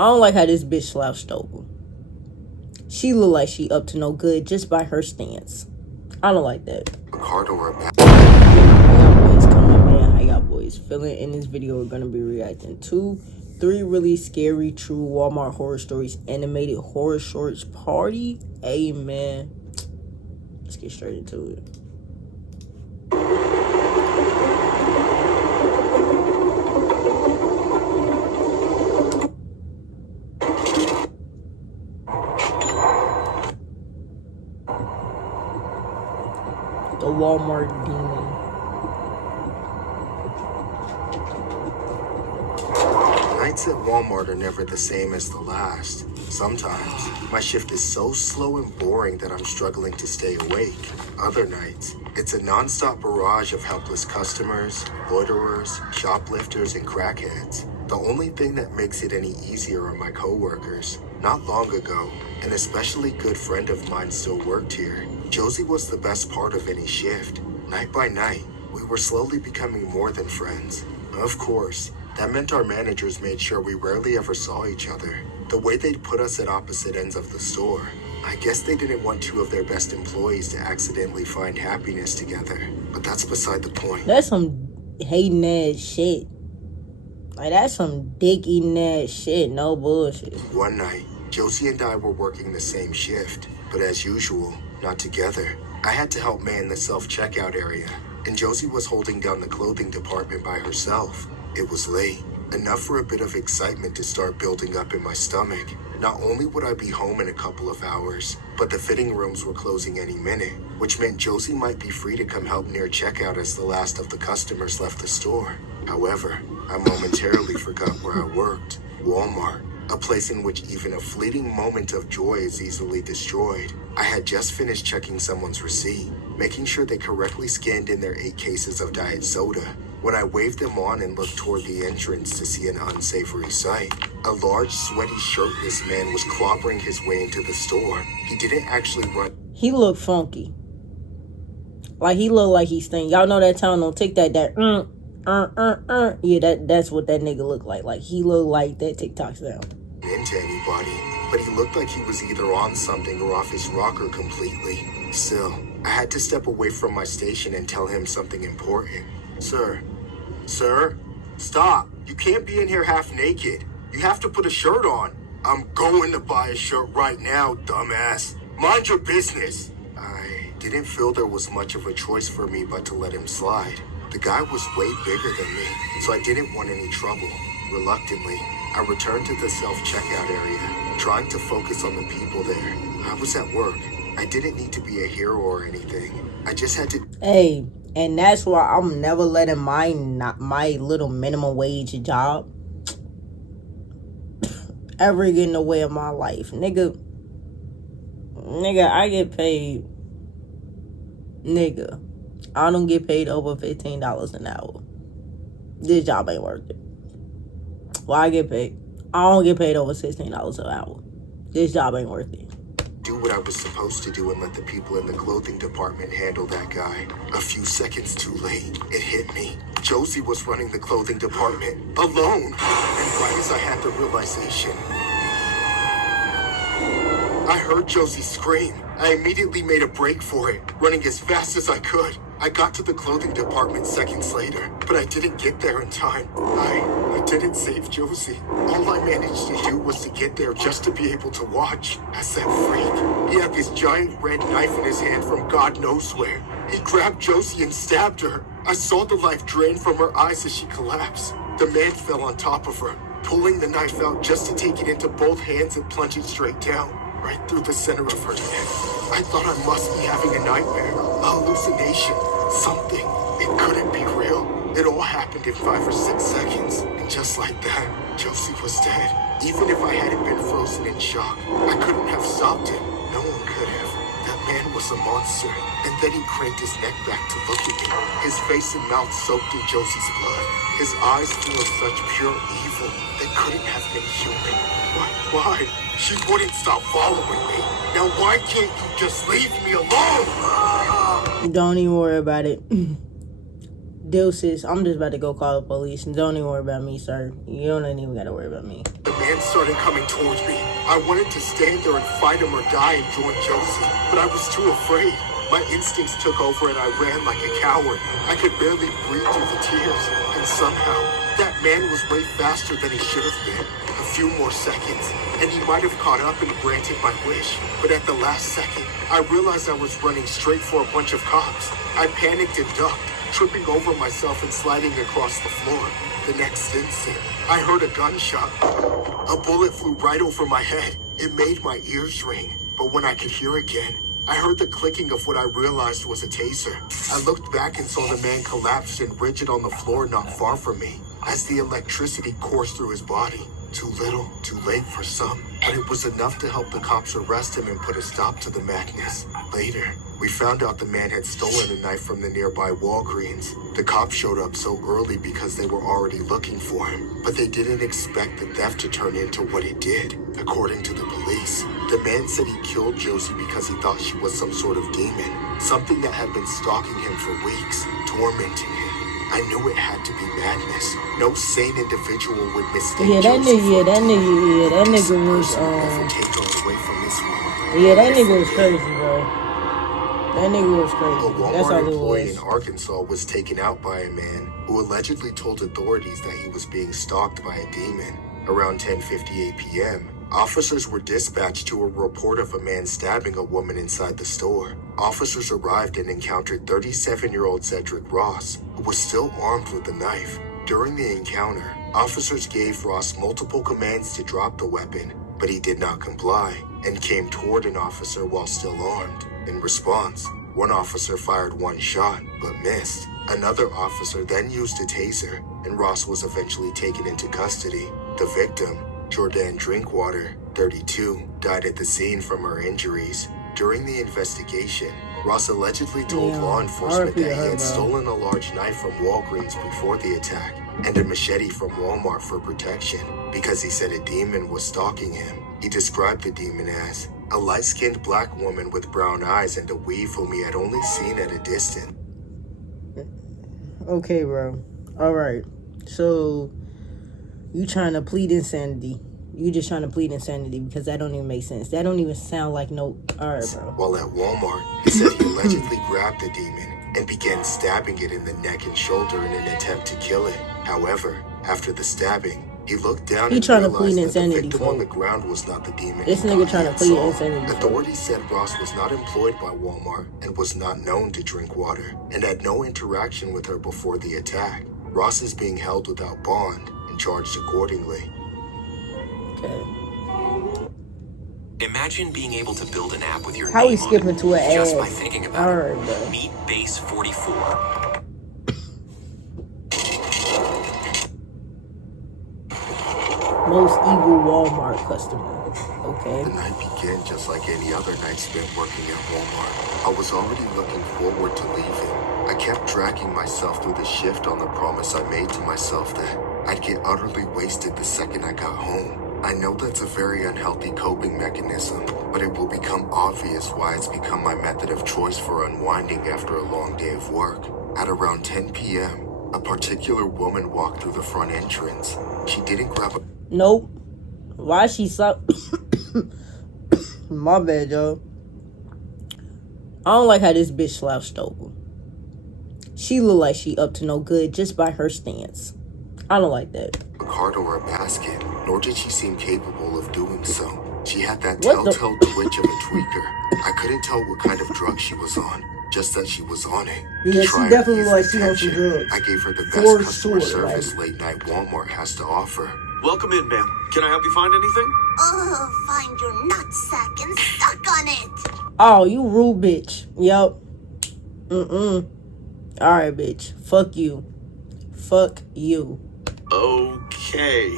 I don't like how this bitch slouched over. She look like she up to no good just by her stance. I don't like that. How y'all boys coming, man? How y'all boys feeling? In this video, we're gonna be reacting to 3 really scary true Walmart horror stories animated horror shorts party. Amen. Let's get straight into it. The Walmart demon. Nights at Walmart are never the same as the last. Sometimes, my shift is so slow and boring that I'm struggling to stay awake. Other nights, it's a non-stop barrage of helpless customers, loiterers, shoplifters, and crackheads. The only thing that makes it any easier are my coworkers. Not long ago, an especially good friend of mine still worked here. Josie was the best part of any shift. Night by night, we were slowly becoming more than friends. Of course, that meant our managers made sure we rarely ever saw each other. The way they'd put us at opposite ends of the store, I guess they didn't want 2 of their best employees to accidentally find happiness together. But that's beside the point. That's some hating ass shit. Like, that's some dick eating ass shit. No bullshit. One night, Josie and I were working the same shift, but as usual, not together. I had to help man the self-checkout area, and Josie was holding down the clothing department by herself. It was late, enough for a bit of excitement to start building up in my stomach. Not only would I be home in a couple of hours, but the fitting rooms were closing any minute, which meant Josie might be free to come help near checkout as the last of the customers left the store. However, I momentarily forgot where I worked. Walmart, a place in which even a fleeting moment of joy is easily destroyed. I had just finished checking someone's receipt, making sure they correctly scanned in their 8 cases of diet soda, when I waved them on and looked toward the entrance to see an unsavory sight. A large, sweaty, shirtless man was clobbering his way into the store. He didn't actually run. He looked funky. Like, he looked like he stink. Y'all know that time on TikTok that yeah, that's what that nigga looked like. Like, he looked like that TikTok sound. Into anybody, but he looked like he was either on something or off his rocker completely. Still, I had to step away from my station and tell him something important. Sir, stop. You can't be in here half naked. You have to put a shirt on. I'm going to buy a shirt right now, dumbass. Mind your business. I didn't feel there was much of a choice for me but to let him slide. The guy was way bigger than me, so I didn't want any trouble. Reluctantly, I returned to the self-checkout area, trying to focus on the people there. I was at work. I didn't need to be a hero or anything. I just had to... Hey, and that's why I'm never letting my little minimum wage job ever get in the way of my life. Nigga, I get paid. Nigga, I don't get paid over $15 an hour. This job ain't worth it. Well, I get paid. I don't get paid over $16 an hour. This job ain't worth it. Do what I was supposed to do and let the people in the clothing department handle that guy. A few seconds too late, it hit me. Josie was running the clothing department alone. And right as I had the realization, I heard Josie scream. I immediately made a break for it, running as fast as I could. I got to the clothing department seconds later, but I didn't get there in time. I didn't save Josie. All I managed to do was to get there just to be able to watch as that freak. He had this giant red knife in his hand from God knows where. He grabbed Josie and stabbed her. I saw the life drain from her eyes as she collapsed. The man fell on top of her, pulling the knife out just to take it into both hands and plunge it straight down, right through the center of her neck. I thought I must be having a nightmare, a hallucination, something. It couldn't be real. It all happened in 5 or 6 seconds, and just like that, Josie was dead. Even if I hadn't been frozen in shock, I couldn't have stopped it. No one could have. That man was a monster. And then he craned his neck back to look at me. His face and mouth soaked in Josie's blood. His eyes full of such pure evil that couldn't have been human. Why? She wouldn't stop following me. Now why can't you just leave me alone? Don't even worry about it. Deuces, I'm just about to go call the police. Don't even worry about me, sir. You don't even gotta worry about me. The man man started coming towards me. I wanted to stand there and fight him or die and join Josie, but I was too afraid. My instincts took over and I ran like a coward. I could barely breathe through the tears. And somehow, that man was way faster than he should have been. A few more seconds, and he might have caught up and granted my wish. But at the last second, I realized I was running straight for a bunch of cops. I panicked and ducked, tripping over myself and sliding across the floor. The next instant, I heard a gunshot. A bullet flew right over my head. It made my ears ring. But when I could hear again, I heard the clicking of what I realized was a taser. I looked back and saw the man collapsed and rigid on the floor not far from me, as the electricity coursed through his body. Too little, too late for some, but it was enough to help the cops arrest him and put a stop to the madness. Later, we found out the man had stolen a knife from the nearby Walgreens. The cops showed up so early because they were already looking for him, but they didn't expect the theft to turn into what it did. According to the police, the man said he killed Josie because he thought she was some sort of demon, something that had been stalking him for weeks, tormenting him. I knew it had to be madness. No sane individual would mistake Yeah, that Josie nigga, for a demon. that This nigga was, person will never take her away from this world. yeah, that If nigga we was did, crazy, bro. That nigga was a crazy. That's Walmart all it employee was. in Arkansas was taken out by a man who allegedly told authorities that he was being stalked by a demon. Around 10:58 p.m., officers were dispatched to a report of a man stabbing a woman inside the store. Officers arrived and encountered 37-year-old Cedric Ross, who was still armed with a knife. During the encounter, officers gave Ross multiple commands to drop the weapon, but he did not comply and came toward an officer while still armed. In response, one officer fired one shot, but missed. Another officer then used a taser, and Ross was eventually taken into custody. The victim, Jordan Drinkwater, 32, died at the scene from her injuries. During the investigation, Ross allegedly told Yeah, law enforcement RIP that he her, had bro. stolen a large knife from Walgreens before the attack and a machete from Walmart for protection because he said a demon was stalking him. He described the demon as a light-skinned black woman with brown eyes and a weave whom he had only seen at a distance. Okay, bro. All right. So you trying to plead insanity? You just trying to plead insanity because that don't even make sense. That don't even sound like no. All right, bro. While at Walmart, he said he allegedly grabbed the demon and began stabbing it in the neck and shoulder in an attempt to kill it. However, after the stabbing, he looked down He and trying to realized plead that the insanity, victim on the folks. ground was not the demon This he nigga thought trying he to had plead saw. insanity, folks. Authorities said Ross was not employed by Walmart and was not known to Drinkwater and had no interaction with her before the attack. Ross is being held without bond and charged accordingly. Okay. Imagine being able to build an app with your How name we on skipping it to an just ad? by thinking about All it. right, bro. Meet Base 44. Most evil Walmart customer. Okay. The night began just like any other night spent working at Walmart. I was already looking forward to leaving. I kept dragging myself through the shift on the promise I made to myself that I'd get utterly wasted the second I got home. I know that's a very unhealthy coping mechanism, but it will become obvious why it's become my method of choice for unwinding after a long day of work. At around 10 p.m., a particular woman walked through the front entrance. She didn't grab a Nope. Why she suck? My bad, yo. I don't like how this bitch slouched over. She look like she up to no good just by her stance. I don't like that. cart or a basket, nor did she seem capable of doing so. She had that What the- telltale twitch of a tweaker. I couldn't tell what kind of drug she was on, just that she was on it. Yeah, To she try and definitely ease like the she on some tension, drugs. I gave her the For best customer sure, service like- late night Walmart has to offer. Welcome in, ma'am. Can I help you find anything? Oh, find your nutsack and suck on it. Oh, you rude bitch. Yep. Alright, bitch. Fuck you. Fuck you. Okay.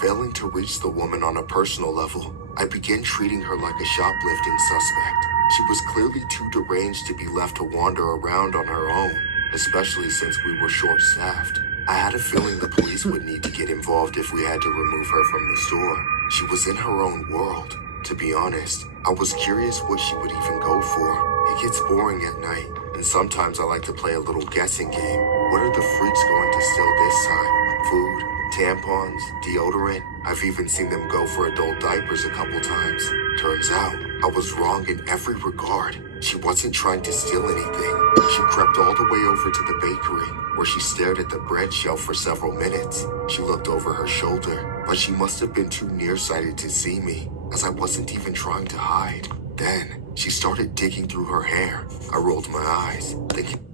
Failing to reach the woman on a personal level, I began treating her like a shoplifting suspect. She was clearly too deranged to be left to wander around on her own, especially since we were short-staffed. I had a feeling the police would need to get involved if we had to remove her from the store. She was in her own world. To be honest, I was curious what she would even go for. It gets boring at night, and sometimes I like to play a little guessing game. What are the freaks going to steal this time? Food, tampons, deodorant. I've even seen them go for adult diapers a couple times. Turns out, I was wrong in every regard. She wasn't trying to steal anything. She crept all the way over to the bakery, where she stared at the bread shelf for several minutes. She looked over her shoulder, but she must have been too nearsighted to see me, as I wasn't even trying to hide. Then, she started digging through her hair. I rolled my eyes, thinking,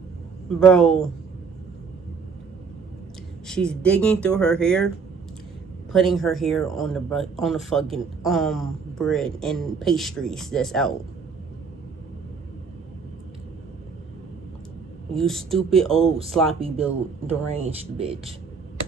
Bro. She's digging through her hair, putting her hair on the fucking bread and pastries that's out. You stupid old sloppy built deranged bitch.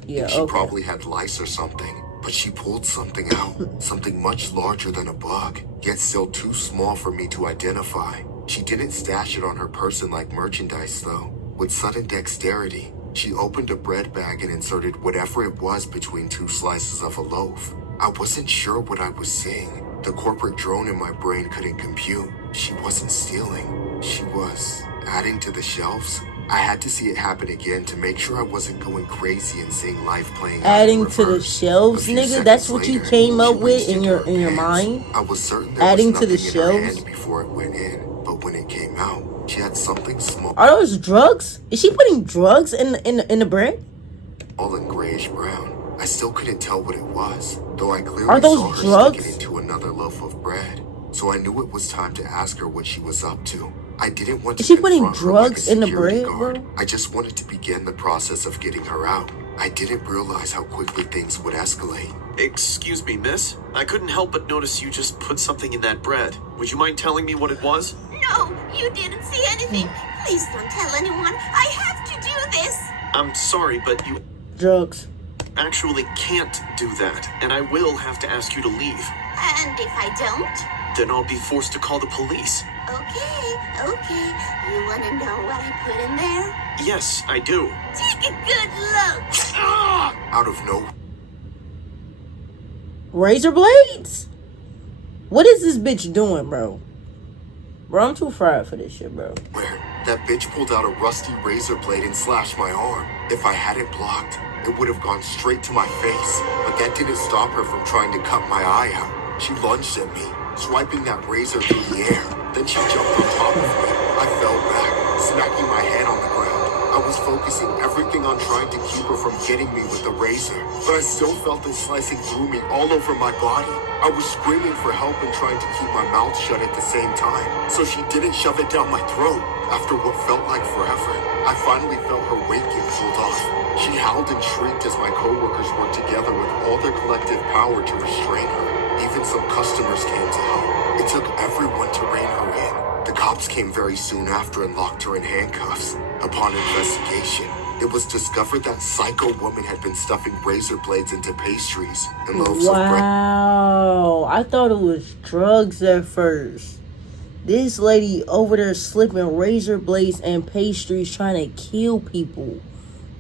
Yeah, she okay. probably had lice or something. But she pulled something out, something much larger than a bug, yet still too small for me to identify. She didn't stash it on her person like merchandise though. With sudden dexterity, she opened a bread bag and inserted whatever it was between two slices of a loaf. I wasn't sure what I was seeing. The corporate drone in my brain couldn't compute. She wasn't stealing. She was adding to the shelves. I had to see it happen again to make sure I wasn't going crazy and seeing life playing out in Adding to the reverse. shelves, A few nigga. That's seconds what you later, came up she with reached in into your her in your pants. mind. I was certain there Adding was to the nothing in her shelves. hand before it went in, but when it came out, she had something small Are those drugs? Is she putting drugs in the bread? and grayish brown. I still couldn't tell what it was, though I clearly Are those saw her drugs? stick it into another loaf of bread. So I knew it was time to ask her what she was up to. I didn't want to Is she putting confront her like a drugs in the security bread, guard. bro? I just wanted to begin the process of getting her out. I didn't realize how quickly things would escalate. Excuse me, miss. I couldn't help but notice you just put something in that bread. Would you mind telling me what it was? No, you didn't see anything. Please don't tell anyone. I have to do this. I'm sorry, but you Drugs. actually can't do that, and I will have to ask you to leave. And if I don't? Then I'll be forced to call the police. Okay. You want to know what I put in there? Yes, I do. Take a good look. Out of nowhere, Razor blades? What is this bitch doing, bro? Bro, I'm too fried for this shit, bro. that bitch pulled out a rusty razor blade and slashed my arm. If I hadn't blocked, it would have gone straight to my face. But that didn't stop her from trying to cut my eye out. She lunged at me, swiping that razor through the air. Then she jumped on top of me. I fell back, smacking my head on the ground. I was focusing everything on trying to keep her from getting me with the razor, but I still felt it slicing through me all over my body. I was screaming for help and trying to keep my mouth shut at the same time, so she didn't shove it down my throat. After what felt like forever, I finally felt her weight get pulled off. She howled and shrieked as my coworkers worked together with all their collective power to restrain her. Even some customers came to help. It took everyone to rein her in. The cops came very soon after and locked her in handcuffs. Upon investigation, it was discovered that psycho woman had been stuffing razor blades into pastries and loaves of bread. Wow. I thought it was drugs at first. This lady over there slipping razor blades and pastries trying to kill people.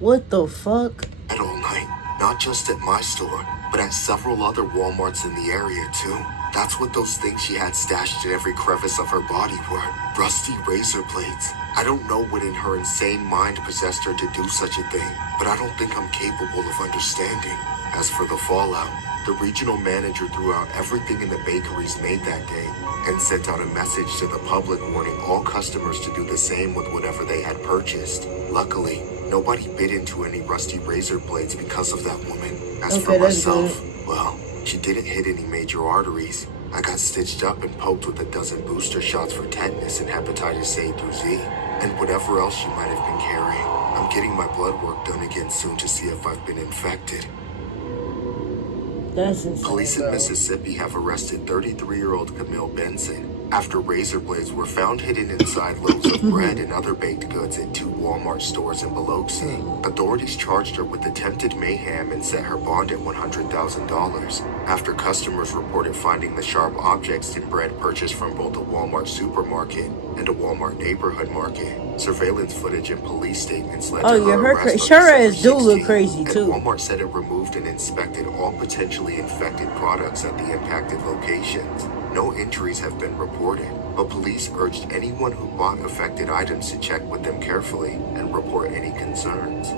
What the fuck? All night, not just at my store, but at several other Walmarts in the area too. That's what those things she had stashed in every crevice of her body were. Rusty razor blades. I don't know what in her insane mind possessed her to do such a thing, but I don't think I'm capable of understanding. As for the fallout, the regional manager threw out everything in the bakeries made that day and sent out a message to the public warning all customers to do the same with whatever they had purchased. Luckily, nobody bit into any rusty razor blades because of that woman. As for Okay, that's myself, well, she didn't hit any major arteries. I got stitched up and poked with a dozen booster shots for tetanus and hepatitis A through Z, and whatever else she might have been carrying. I'm getting my blood work done again soon to see if I've been infected. That's insane, Police in bro. Mississippi have arrested 33-year-old Camille Benson after razor blades were found hidden inside loaves of bread and other baked goods at 2 Walmart stores in Biloxi. Authorities charged her with attempted mayhem and set her bond at $100,000 after customers reported finding the sharp objects in bread purchased from both a Walmart supermarket and a Walmart neighborhood market. Surveillance footage and police statements led Oh, to yeah, her her arrest cra- on her ass December do look 16th, crazy, and too. Walmart said it removed and inspected all potentially infected products at the impacted locations. No injuries have been reported, but police urged anyone who bought affected items to check with them carefully and report any concerns.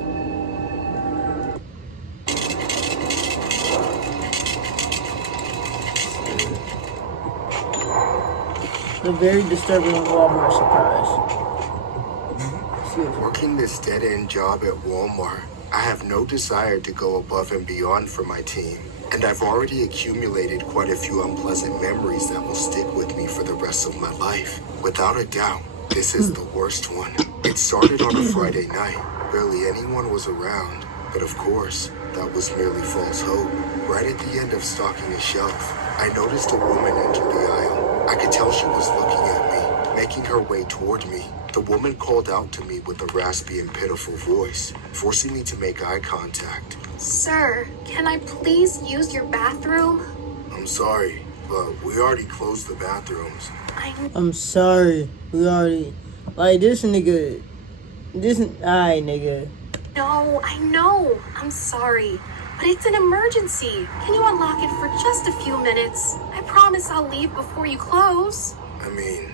The very disturbing Walmart surprise. Working this dead-end job at Walmart, I have no desire to go above and beyond for my team. And I've already accumulated quite a few unpleasant memories that will stick with me for the rest of my life. Without a doubt, this is the worst one. It started on a Friday night. Barely anyone was around. But of course, that was merely false hope. Right at the end of stocking a shelf, I noticed a woman enter the aisle. I could tell she was looking at me, making her way toward me. The woman called out to me with a raspy and pitiful voice, forcing me to make eye contact. Sir, can I please use your bathroom? I'm sorry, but we already closed the bathrooms. I'm sorry. We already... Like, this nigga... Alright, nigga. No, I know. I'm sorry. But it's an emergency. Can you unlock it for just a few minutes? I promise I'll leave before you close. I mean,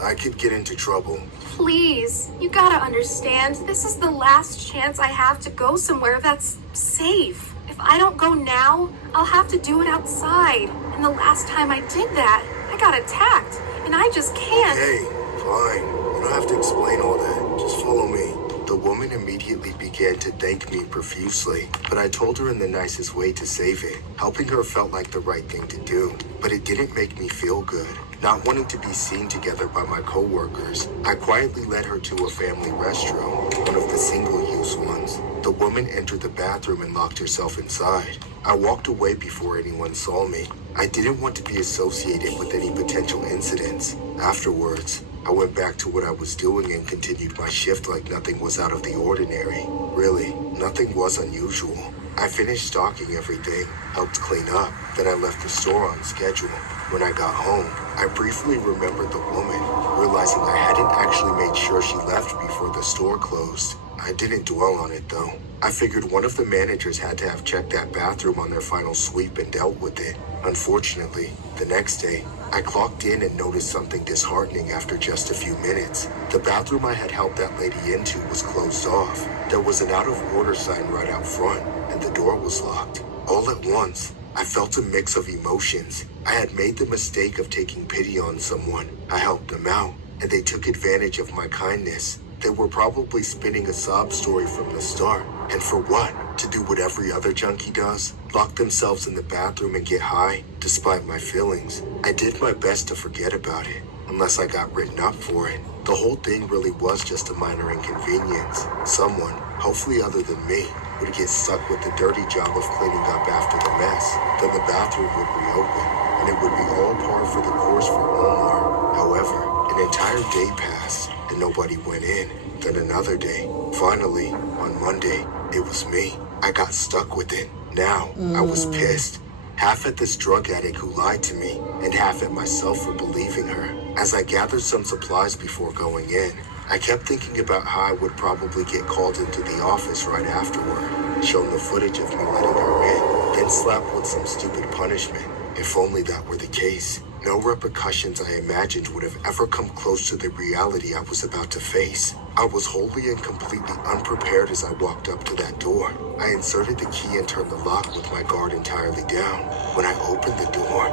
I could get into trouble. Please, you gotta understand, this is the last chance I have to go somewhere that's safe. If I don't go now, I'll have to do it outside. And the last time I did that, I got attacked, and I just can't. Hey, fine. You don't have to explain all that. Just follow me. The woman immediately began to thank me profusely, but I told her in the nicest way to save it. Helping her felt like the right thing to do, but it didn't make me feel good. Not wanting to be seen together by my co-workers, I quietly led her to a family restroom, one of the single-use ones. The woman entered the bathroom and locked herself inside. I walked away before anyone saw me. I didn't want to be associated with any potential incidents. Afterwards, I went back to what I was doing and continued my shift like nothing was out of the ordinary. Really, nothing was unusual. I finished stocking everything, helped clean up, then I left the store on schedule. When I got home, I briefly remembered the woman, realizing I hadn't actually made sure she left before the store closed. I didn't dwell on it though. I figured one of the managers had to have checked that bathroom on their final sweep and dealt with it. Unfortunately, the next day, I clocked in and noticed something disheartening after just a few minutes. The bathroom I had helped that lady into was closed off. There was an out of order sign right out front, and the door was locked. All at once, I felt a mix of emotions. I had made the mistake of taking pity on someone. I helped them out, and they took advantage of my kindness. They were probably spinning a sob story from the start. And for what? To do what every other junkie does? Lock themselves in the bathroom and get high? Despite my feelings, I did my best to forget about it, unless I got written up for it. The whole thing really was just a minor inconvenience. Someone, hopefully other than me, would get stuck with the dirty job of cleaning up after the mess. Then the bathroom would reopen, and it would be all par for the course for Walmart. However, an entire day passed, and nobody went in. Then another day. Finally, on Monday, it was me. I got stuck with it. Now, I was pissed. Half at this drug addict who lied to me, and half at myself for believing her. As I gathered some supplies before going in, I kept thinking about how I would probably get called into the office right afterward, shown the footage of me letting her in, then slapped with some stupid punishment. If only that were the case. No repercussions I imagined would have ever come close to the reality I was about to face. I was wholly and completely unprepared as I walked up to that door. I inserted the key and turned the lock with my guard entirely down. When I opened the door,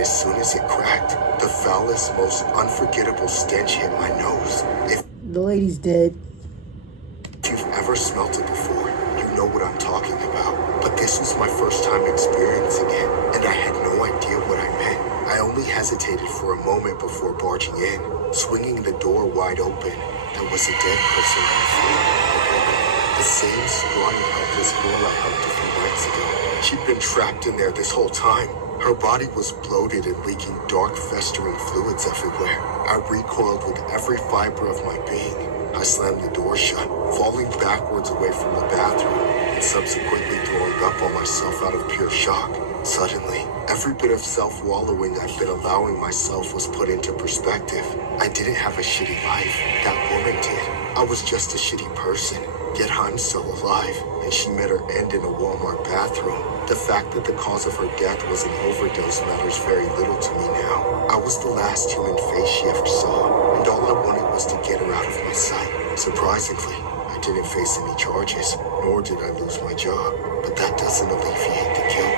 as soon as it cracked, the foulest, most unforgettable stench hit my nose. If The lady's dead. you've ever smelt it before, you know what I'm talking about. But this was my first time experiencing it, and I had no idea what I meant. I only hesitated for a moment before barging in. Swinging the door wide open, there was a dead person on the floor. A woman. The same scrawny, helpless girl I helped a few nights ago. She'd been trapped in there this whole time. Her body was bloated and leaking dark, festering fluids everywhere. I recoiled with every fiber of my being. I slammed the door shut, falling backwards away from the bathroom, and subsequently throwing up on myself out of pure shock. Suddenly, every bit of self-wallowing I've been allowing myself was put into perspective. I didn't have a shitty life. That woman did. I was just a shitty person. Yet I'm still alive, and she met her end in a Walmart bathroom. The fact that the cause of her death was an overdose matters very little to me now. I was the last human face she ever saw, and all I wanted was to get her out of my sight. Surprisingly, I didn't face any charges, nor did I lose my job, but that doesn't alleviate the guilt.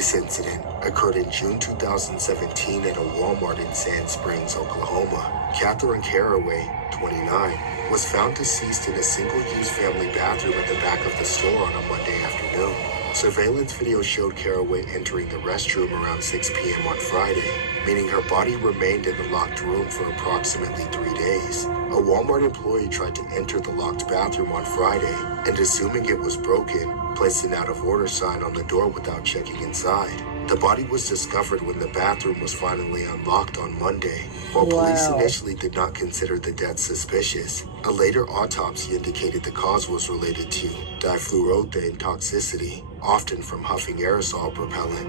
This incident occurred in June 2017 at a Walmart in Sand Springs, Oklahoma. Catherine Caraway, 29, was found deceased in a single-use family bathroom at the back of the store on a Monday afternoon. Surveillance video showed Caraway entering the restroom around 6 p.m. on Friday, meaning her body remained in the locked room for approximately 3 days. A Walmart employee tried to enter the locked bathroom on Friday and, assuming it was broken, placed an out-of-order sign on the door without checking inside. The body was discovered when the bathroom was finally unlocked on Monday. While police initially did not consider the death suspicious, a later autopsy indicated the cause was related to difluoroethane toxicity, often from huffing aerosol propellant.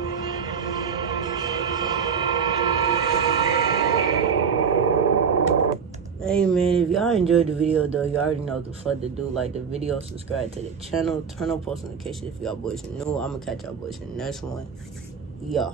Hey man, if y'all enjoyed the video though, you already know what the fuck to do. Like the video, subscribe to the channel, turn on post notifications if y'all boys are new. I'ma catch y'all boys in the next one. Yeah.